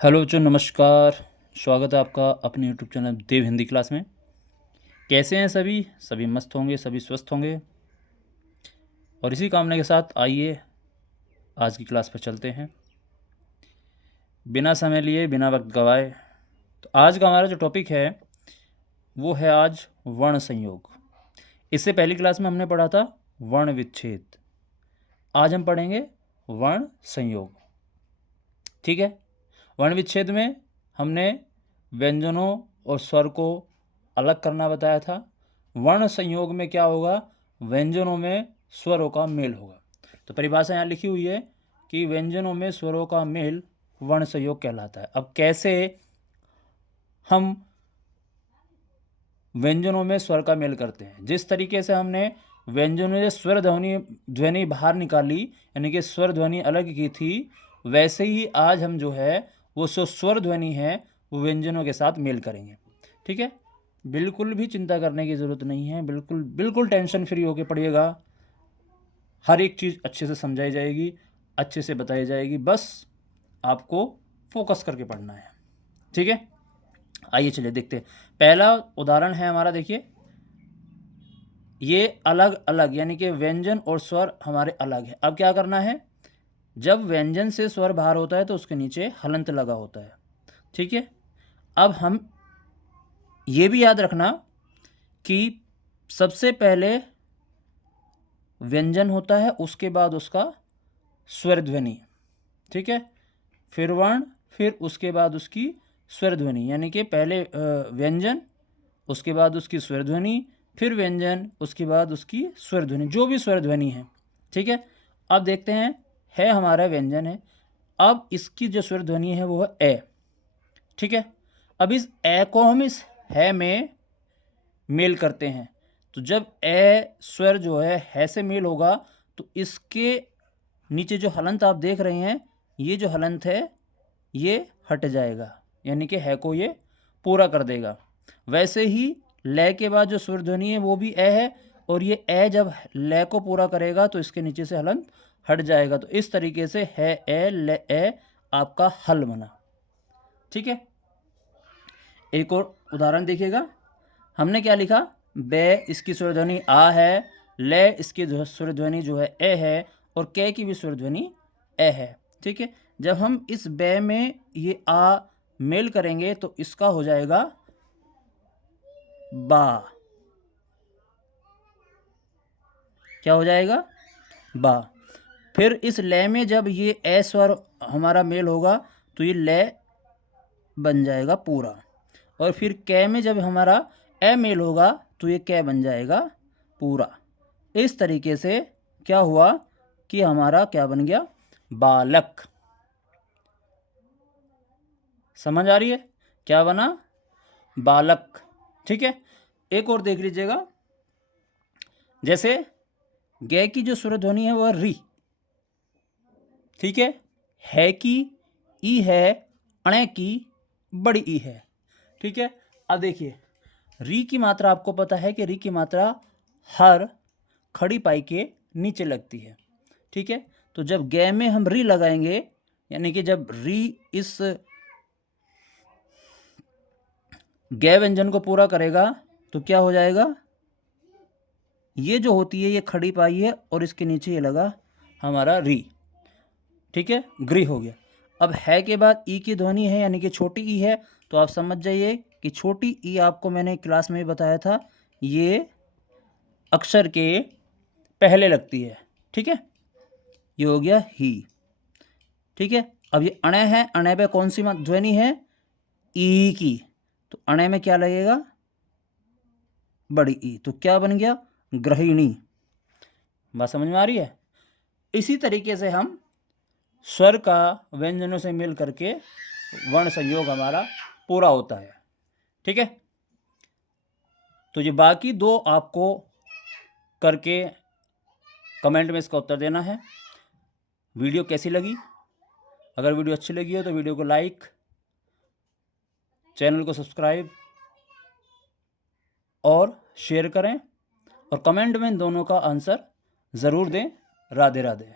Hello बच्चों, नमस्कार। स्वागत है आपका अपने यूट्यूब चैनल देव हिंदी क्लास में। कैसे हैं सभी? सभी मस्त होंगे, सभी स्वस्थ होंगे। और इसी कामना के साथ आइए आज की क्लास पर चलते हैं, बिना समय लिए, बिना वक्त गवाए। तो आज का हमारा जो टॉपिक है वो है आज वर्ण संयोग। इससे पहली क्लास में हमने पढ़ा था वर्ण विच्छेद। आज हम पढ़ेंगे वर्ण संयोग। ठीक है। वर्ण विच्छेद में हमने व्यंजनों और स्वर को अलग करना बताया था। वर्ण संयोग में क्या होगा? व्यंजनों में स्वरों का मेल होगा। तो परिभाषा यहाँ लिखी हुई है कि व्यंजनों में स्वरों का मेल वर्ण संयोग कहलाता है। अब कैसे हम व्यंजनों में स्वर का मेल करते हैं? जिस तरीके से हमने व्यंजनों से स्वर ध्वनि बाहर निकाली, यानी कि स्वर ध्वनि अलग की थी, वैसे ही आज हम जो है वो स्वर ध्वनि है वो व्यंजनों के साथ मेल करेंगे। ठीक है। बिल्कुल भी चिंता करने की ज़रूरत नहीं है, बिल्कुल बिल्कुल टेंशन फ्री होकर पढ़िएगा। हर एक चीज़ अच्छे से समझाई जाएगी, अच्छे से बताई जाएगी, बस आपको फोकस करके पढ़ना है। ठीक है। आइए चलिए देखते हैं। पहला उदाहरण है हमारा, देखिए, ये अलग अलग, यानी कि व्यंजन और स्वर हमारे अलग है। अब क्या करना है? जब व्यंजन से स्वर बाहर होता है तो उसके नीचे हलंत लगा होता है। ठीक है। अब हम ये भी याद रखना कि सबसे पहले व्यंजन होता है, उसके बाद उसका स्वर ध्वनि। ठीक है। फिर वर्ण, फिर उसके बाद उसकी स्वर ध्वनि, यानी कि पहले व्यंजन, उसके बाद उसकी स्वर ध्वनि, फिर व्यंजन, उसके बाद उसकी स्वर ध्वनि, जो भी स्वर ध्वनि है। ठीक है। अब देखते हैं, है हमारा व्यंजन है। अब इसकी जो स्वर ध्वनि है वो है ए। ठीक है। अब इस ए को हम इस है में मेल करते हैं। तो जब ए स्वर जो है से मेल होगा तो इसके नीचे जो हलंत आप देख रहे हैं, ये जो हलंत है ये हट जाएगा, यानी कि है को ये पूरा कर देगा। वैसे ही लय के बाद जो स्वर ध्वनि है वो भी ए है, और ये ए जब लय को पूरा करेगा तो इसके नीचे से हलंत हट जाएगा। तो इस तरीके से है ए ल ए आपका हल बना। ठीक है। एक और उदाहरण देखिएगा। हमने क्या लिखा? बे, इसकी स्वर ध्वनि आ है, ले इसकी स्वर ध्वनि जो है ए है, और कै की भी स्वर ध्वनि ए है। ठीक है। जब हम इस बे में ये आ मेल करेंगे तो इसका हो जाएगा बा। क्या हो जाएगा? बा। फिर इस ले में जब ये ए स्वर हमारा मेल होगा तो ये ले बन जाएगा पूरा, और फिर कै में जब हमारा ए मेल होगा तो ये कै बन जाएगा पूरा। इस तरीके से क्या हुआ कि हमारा क्या बन गया? बालक। समझ आ रही है? क्या बना? बालक। ठीक है। एक और देख लीजिएगा। जैसे गे की जो स्वर ध्वनि है वह री। ठीक है की ई है, अणे की बड़ी ई है। ठीक है। अब देखिए, री की मात्रा आपको पता है कि री की मात्रा हर खड़ी पाई के नीचे लगती है। ठीक है। तो जब गे में हम री लगाएंगे, यानी कि जब री इस गे व्यंजन को पूरा करेगा तो क्या हो जाएगा? ये जो होती है ये खड़ी पाई है, और इसके नीचे ये लगा हमारा री। ठीक है। ग्री हो गया। अब है के बाद ई की ध्वनि है, यानी कि छोटी ई है, तो आप समझ जाइए कि छोटी ई आपको मैंने क्लास में बताया था, ये अक्षर के पहले लगती है। ठीक है। ये हो गया ही। ठीक है। अब ये अणे है, अणे पे कौन सी ध्वनि है? ई की। तो अणे में क्या लगेगा? बड़ी ई। तो क्या बन गया? ग्रहिणी। बात समझ में आ रही है? इसी तरीके से हम स्वर का व्यंजनों से मिल करके वर्ण संयोग हमारा पूरा होता है। ठीक है। तो ये बाकी दो आपको करके कमेंट में इसका उत्तर देना है। वीडियो कैसी लगी? अगर वीडियो अच्छी लगी हो तो वीडियो को लाइक, चैनल को सब्सक्राइब और शेयर करें, और कमेंट में इन दोनों का आंसर ज़रूर दें। राधे राधे।